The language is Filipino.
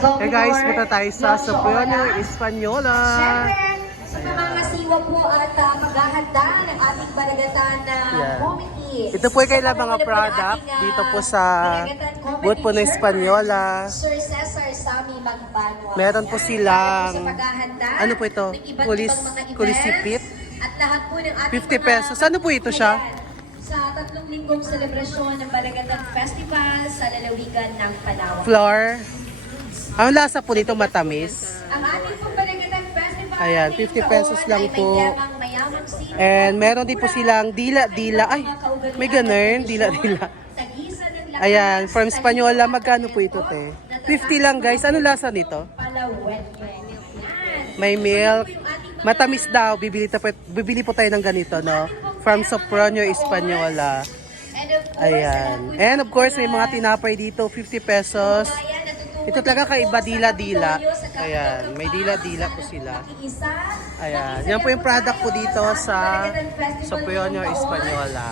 Hey guys, punta tayo sa Soprano. Espanyola. Siyempre, sa pamangasiwa po at uh, paghahanda ng ating baragatan na Yan. committee. Ito po ay kailang mga product ating, dito ah, po sa booth po ng Espanyola. Sir Cesar Sami Magbanwa. Meron po silang- ano po ito? Kulis- kulisipit? At lahat po ng ating 50 mga pesos. Ano po ito siya? Sa tatlong linggong selebrasyon ng Baragatan Festival sa lalawigan ng Palawan. Flour. Ang lasa po nito matamis. Ayan, ngayong 50 pesos lang po. And meron din po silang dila-dila. Ay, may ganun, dila-dila. Ayan, from ng magkano po ito, te? 50 lang guys. Ano lasa nito? May milk. Matamis daw. Bibili, ta, bibili po tayo ng ganito, no? From of course, Ayan. And of course, may mga na tinapay dito, 50 pesos. Ito talaga sa dila-dila. Ayan, may dila-dila po sila. Ayan, yan po yung product po dito sa taon. Espanyola.